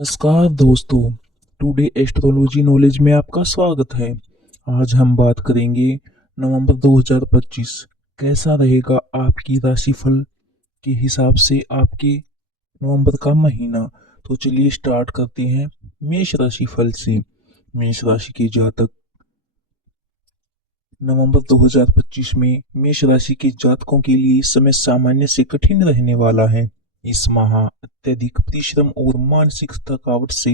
नमस्कार दोस्तों। Today astrology knowledge में आपका स्वागत है। आज हम बात करेंगे नवंबर 2025 कैसा रहेगा आपकी राशिफल के हिसाब से आपके नवंबर का महीना। तो चलिए स्टार्ट करते हैं मेष राशिफल से। मेष राशि के जातक नवंबर 2025 में मेष राशि के जातकों के लिए समय सामान्य से कठिन रहने वाला है। इस माह अत्यधिक परिश्रम और मानसिक थकावट से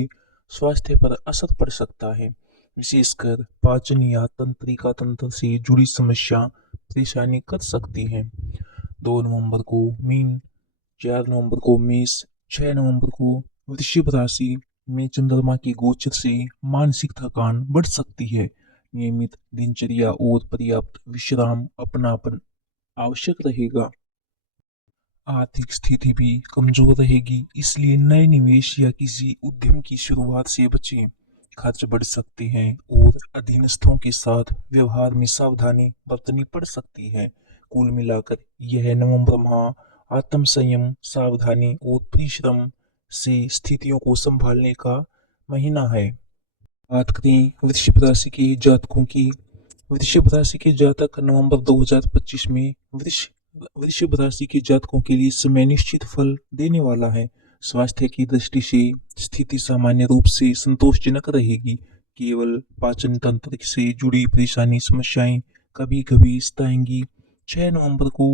स्वास्थ्य पर असर पड़ सकता है। विशेषकर पाचन या तंत्रिका तंत्र से जुड़ी समस्या परेशानी कर सकती है। 2 नवंबर को मीन, 4 नवंबर को मेष, 6 नवंबर को वृषभ राशि में चंद्रमा के गोचर से मानसिक थकान बढ़ सकती है। नियमित दिनचर्या और पर्याप्त विश्राम अपनापन आवश्यक रहेगा। आर्थिक स्थिति भी कमजोर रहेगी, इसलिए नए निवेश या किसी उद्यम की शुरुआत से बचें। खर्च बढ़ सकते हैं और अधीनस्थों के साथ व्यवहार में सावधानी बरतनी पड़ सकती है। कुल मिलाकर यह नवंबर माह आत्म संयम, सावधानी और परिश्रम से स्थितियों को संभालने का महीना है। बात करें वृषभ राशि के जातकों की। वृषभ राशि के जातक नवंबर 2025 में वृषभ राशि के जातकों के लिए समय निश्चित फल देने वाला है। स्वास्थ्य की दृष्टि से स्थिति सामान्य रूप से संतोषजनक रहेगी। केवल पाचन तंत्र से जुड़ी परेशानी समस्याएं कभी कभी सताएंगी। 6 नवंबर को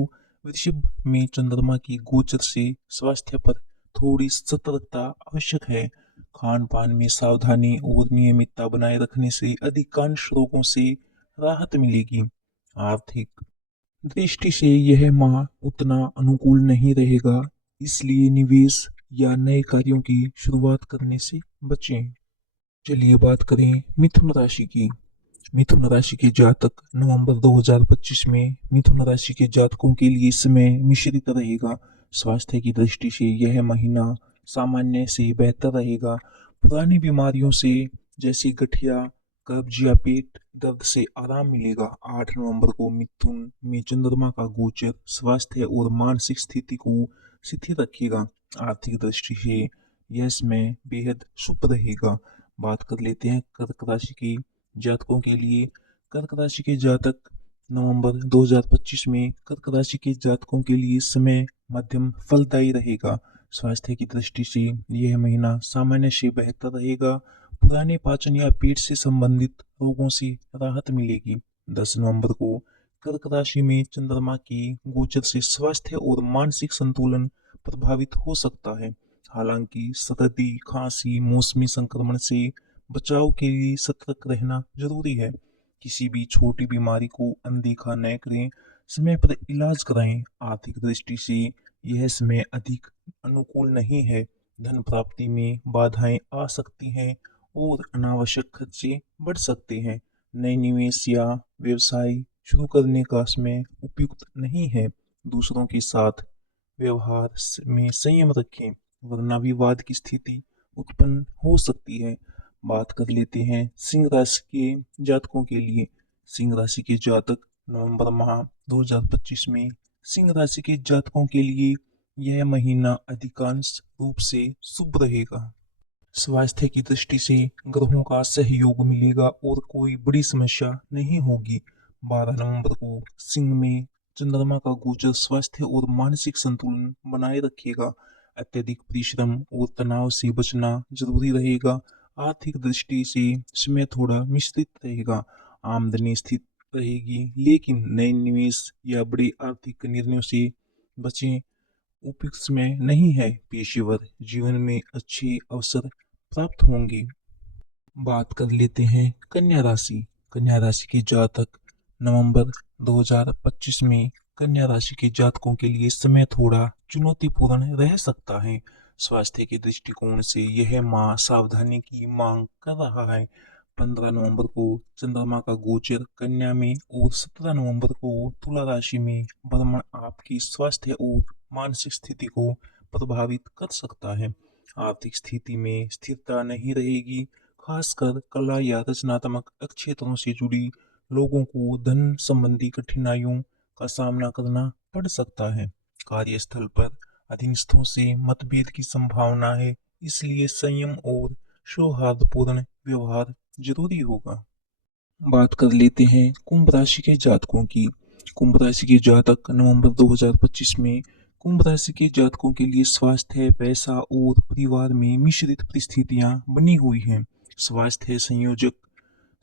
वृषभ में चंद्रमा की गोचर से स्वास्थ्य पर थोड़ी सतर्कता आवश्यक है। खान पान में सावधानी और नियमितता बनाए रखने से अधिकांश रोगों से राहत मिलेगी। आर्थिक दृष्टि से यह माह उतना अनुकूल नहीं रहेगा, इसलिए निवेश या नए कार्यों की शुरुआत करने से बचें। चलिए बात करें मिथुन राशि की। मिथुन राशि के जातक नवंबर 2025 में मिथुन राशि के जातकों के लिए समय मिश्रित रहेगा। स्वास्थ्य की दृष्टि से यह महीना सामान्य से बेहतर रहेगा। पुरानी बीमारियों से जैसे गठिया, कब्ज या पेट दर्द से आराम मिलेगा। 8 नवंबर को मिथुन में चंद्रमा का गोचर स्वास्थ्य और मानसिक स्थिति को शिथिल रखेगा। आर्थिक दृष्टि से यह समय बेहद शुभ रहेगा। बात कर लेते हैं कर्क राशि की जातकों के लिए। कर्क राशि के जातक नवंबर 2025 में कर्क राशि के जातकों के लिए समय मध्यम फलदायी रहेगा। स्वास्थ्य की दृष्टि से यह महीना सामान्य से बेहतर रहेगा। पुराने पाचन या पेट से संबंधित रोगों से राहत मिलेगी। 10 नवंबर को कर्क राशि में चंद्रमा के गोचर से स्वास्थ्य और मानसिक संतुलन प्रभावित हो सकता है। हालांकि सर्दी, खांसी, मौसमी संक्रमण से बचाव के लिए सतर्क रहना जरूरी है। किसी भी छोटी बीमारी को अनदेखा न करें, समय पर इलाज कराएं। आर्थिक दृष्टि से यह समय अधिक अनुकूल नहीं है। धन प्राप्ति में बाधाएं आ सकती हैं और अनावश्यक खर्चे बढ़ सकते हैं। नए निवेश या व्यवसाय शुरू करने का समय उपयुक्त नहीं है। दूसरों के साथ व्यवहार में संयम रखें, वरना विवाद की स्थिति उत्पन्न हो सकती है। बात कर लेते हैं सिंह राशि के जातकों के लिए। सिंह राशि के जातक नवंबर माह 2025 में सिंह राशि के जातकों के लिए यह महीना अधिकांश रूप से शुभ रहेगा। स्वास्थ्य की दृष्टि से ग्रहों का सहयोग मिलेगा और कोई बड़ी समस्या नहीं होगी। 12 नवंबर को सिंह में चंद्रमा का गोचर स्वास्थ्य और मानसिक संतुलन बनाए रखेगा। अत्यधिक परिश्रम और तनाव से बचना जरूरी रहेगा। आर्थिक दृष्टि से समय थोड़ा मिश्रित रहेगा। आमदनी स्थिर रहेगी, लेकिन नए निवेश या बड़े आर्थिक निर्णयों से बचें। उपयुक्त समय नहीं है। पेशेवर जीवन में अच्छे अवसर प्राप्त होंगे। बात कर लेते हैं कन्या राशि। कन्या राशि के जातक नवंबर 2025 में कन्या राशि के जातकों के लिए समय थोड़ा चुनौतीपूर्ण रह सकता है। स्वास्थ्य के दृष्टिकोण से यह माह सावधानी की मांग कर रहा है। 15 नवंबर को चंद्रमा का गोचर कन्या में और 17 नवंबर को तुला राशि में भ्रमण आपकी स्वास्थ्य और मानसिक स्थिति को प्रभावित कर सकता है। आर्थिक स्थिति में स्थिरता नहीं रहेगी। खासकर कला या रचनात्मक क्षेत्रों से जुड़ी लोगों को धन संबंधी कठिनाइयों का सामना करना पड़ सकता है। कार्यस्थल पर अधीनस्थों से मतभेद की संभावना है, इसलिए संयम और सौहार्दपूर्ण व्यवहार जरूरी होगा। बात कर लेते हैं कुंभ राशि के जातकों की। कुंभ राशि के जातक नवंबर 2025 में कुंभ राशि के जातकों के लिए स्वास्थ्य, पैसा और परिवार में मिश्रित परिस्थितियां बनी हुई हैं। स्वास्थ्य संयोजक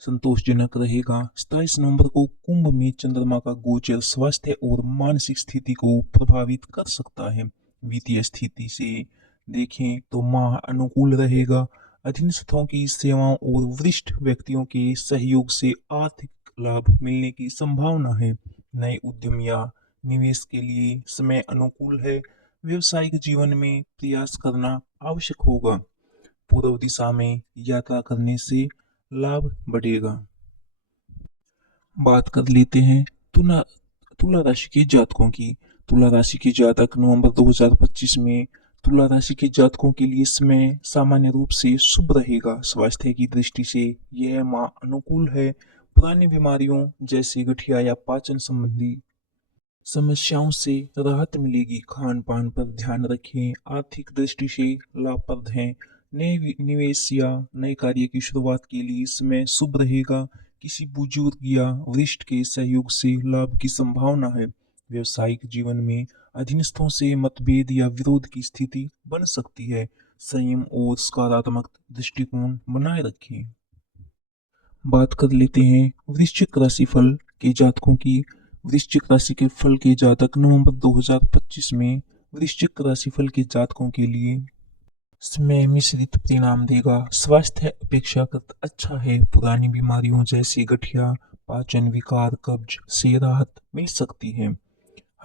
संतोषजनक रहेगा। 27 नवंबर को कुंभ में चंद्रमा का गोचर स्वास्थ्य और मानसिक स्थिति को प्रभावित कर सकता है। वित्तीय स्थिति से देखें तो माह अनुकूल रहेगा। अधीनस्थों की सेवाओं और वरिष्ठ व्यक्तियों के सहयोग से आर्थिक लाभ मिलने की संभावना है। नए उद्यम या निवेश के लिए समय अनुकूल है। व्यवसायिक जीवन में प्रयास करना आवश्यक होगा। पूर्व दिशा में यात्रा करने से लाभ बढ़ेगा। बात कर लेते हैं तुला तुला राशि के जातकों की। तुला राशि के जातक नवंबर 2025 में तुला राशि के जातकों के लिए समय सामान्य रूप से शुभ रहेगा। स्वास्थ्य की दृष्टि से यह माह अनुकूल है। पुरानी बीमारियों जैसे गठिया या पाचन संबंधी समस्याओं से राहत मिलेगी। खान पान पर ध्यान रखें। आर्थिक दृष्टि से लाभप्रद हैं। नए निवेश या नए कार्य की शुरुआत के लिए समय शुभ रहेगा। किसी बुजुर्ग या वरिष्ठ के सहयोग से लाभ की संभावना है। व्यवसायिक जीवन में अधीनस्थों से मतभेद या विरोध की स्थिति बन सकती है। संयम और सकारात्मक दृष्टिकोण बनाए रखें। बात कर लेते हैं वृश्चिक राशिफल के जातकों की। वृश्चिक राशि के फल के जातक नवंबर 2025 में वृश्चिक राशिफल के जातकों के लिए समय मिश्रित परिणाम देगा। स्वास्थ्य अपेक्षाकृत अच्छा है। पुरानी बीमारियों जैसे गठिया, पाचन विकार, कब्ज से राहत मिल सकती है।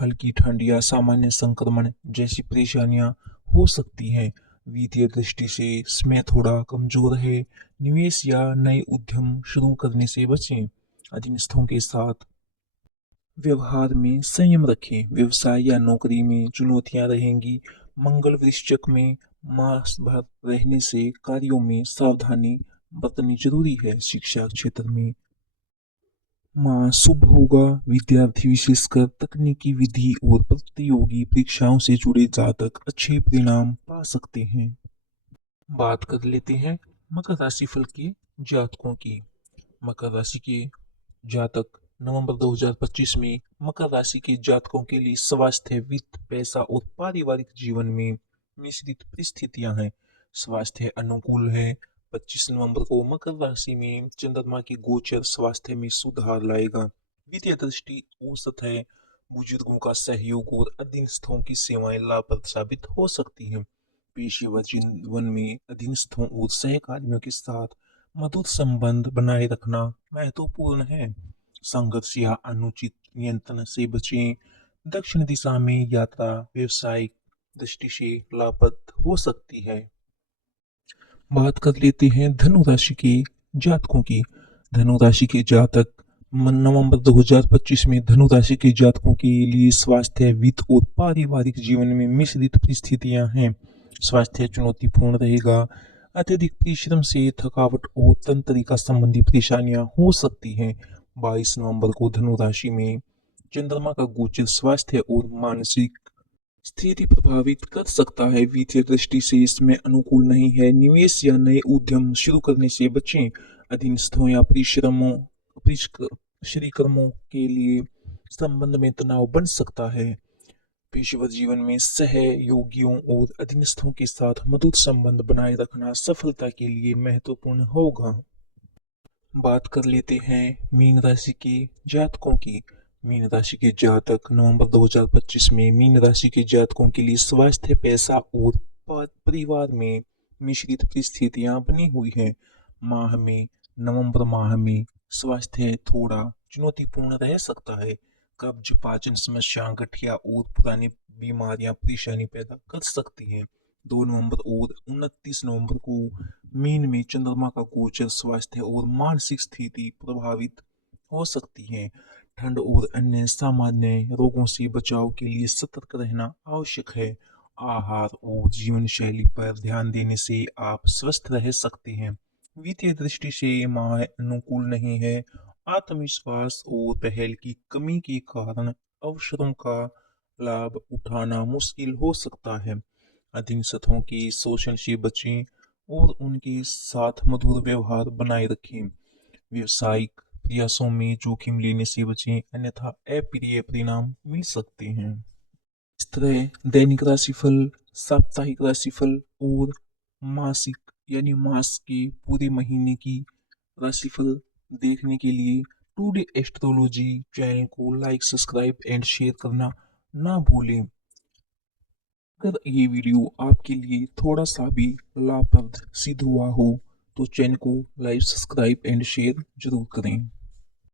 हल्की ठंड या सामान्य संक्रमण जैसी परेशानियां हो सकती हैं। वित्तीय दृष्टि से समय थोड़ा कमजोर है। निवेश या नए उद्यम शुरू करने से बचें। अधीनस्थों के साथ व्यवहार में संयम रखें। व्यवसाय या नौकरी में चुनौतियां रहेंगी। मंगल वृश्चिक में मास भर रहने से कार्यों में सावधानी बरतनी जरूरी है। शिक्षा क्षेत्र में माह शुभ होगा। विद्यार्थी विशेषकर तकनीकी विधि और प्रतियोगी परीक्षाओं से जुड़े जातक अच्छे परिणाम पा सकते हैं। बात कर लेते हैं मकर राशि फल के जातकों की। मकर राशि के जातक नवंबर 2025 में मकर राशि के जातकों के लिए स्वास्थ्य, वित्त, पैसा और पारिवारिक जीवन में मिश्रित परिस्थितियां हैं। स्वास्थ्य अनुकूल है। 25 नवंबर को मकर राशि में चंद्रमा की गोचर स्वास्थ्य में सुधार लाएगा। वित्तीय दृष्टि औसत है। बुजुर्गों का सहयोग और अधीनस्थों की सेवाएं लाभप्रद साबित हो सकती हैं। पेशेवर जीवन में अधीनस्थों और सहकार्मियों के साथ मधुर संबंध बनाए रखना महत्वपूर्ण है। संघर्ष या अनुचित नियंत्रण से बचें। दक्षिण दिशा में यात्रा व्यावसायिक दृष्टि से लाभप्रद हो सकती है। बात कर लेते हैं धनु राशि के जातकों की। धनु राशि के जातक नवंबर 2025 में धनु राशि के जातकों के लिए स्वास्थ्य, वित्त और पारिवारिक जीवन में मिश्रित परिस्थितियां हैं। स्वास्थ्य चुनौतीपूर्ण रहेगा। अत्यधिक परिश्रम से थकावट और तंत्रिका संबंधी परेशानियां हो सकती हैं। 22 नवंबर को धनु राशि में चंद्रमा का गोचर स्वास्थ्य और मानसिक स्थिति प्रभावित कर सकता है। वित्तीय दृष्टि से इसमें अनुकूल नहीं है। निवेश या नए उद्यम शुरू करने से बचें। अधीनस्थों या श्रीकर्मों के लिए संबंध में तनाव बन सकता है। पेशेवर जीवन में सहयोगियों और अधीनस्थों के साथ मधुर संबंध बनाए रखना सफलता के लिए महत्वपूर्ण होगा। बात कर लेते हैं मीन राशि के जातकों की। मीन राशि के जातक नवंबर 2025 में मीन राशि के जातकों के लिए स्वास्थ्य, पैसा और परिवार में मिश्रित परिस्थितियां बनी हुई हैं। नवंबर माह में स्वास्थ्य थोड़ा चुनौतीपूर्ण रह सकता है। कब्ज, पाचन समस्या, गठिया और पुरानी बीमारियां परेशानी पैदा कर सकती हैं। 2 नवंबर और 29 नवंबर को मीन में चंद्रमा का गोचर स्वास्थ्य और मानसिक स्थिति प्रभावित हो सकती है। ठंड और अन्य सामान्य रोगों से बचाव के लिए सतर्क रहना आवश्यक है। आहार और जीवन शैली पर ध्यान देने से आप स्वस्थ रह सकते हैं। वित्तीय दृष्टि से ये माह अनुकूल नहीं है। आत्मविश्वास और पहल की कमी के कारण अवसरों का लाभ उठाना मुश्किल हो सकता है। अधीनस्थों के शोषण से बचें और उनके साथ मधुर व्यवहार बनाए रखें। व्यावसायिक प्रयासों में जोखिम लेने से बचें, अन्यथा अप्रिय परिणाम मिल सकते हैं। इस तरह दैनिक राशिफल, साप्ताहिक राशिफल और मासिक यानी मास के पूरे महीने की राशिफल देखने के लिए टुडे एस्ट्रोलॉजी चैनल को लाइक, सब्सक्राइब एंड शेयर करना ना भूलें। अगर ये वीडियो आपके लिए थोड़ा सा भी लाभप्रद सिद्ध हुआ हो तो चैनल को लाइक, सब्सक्राइब एंड शेयर जरूर करें।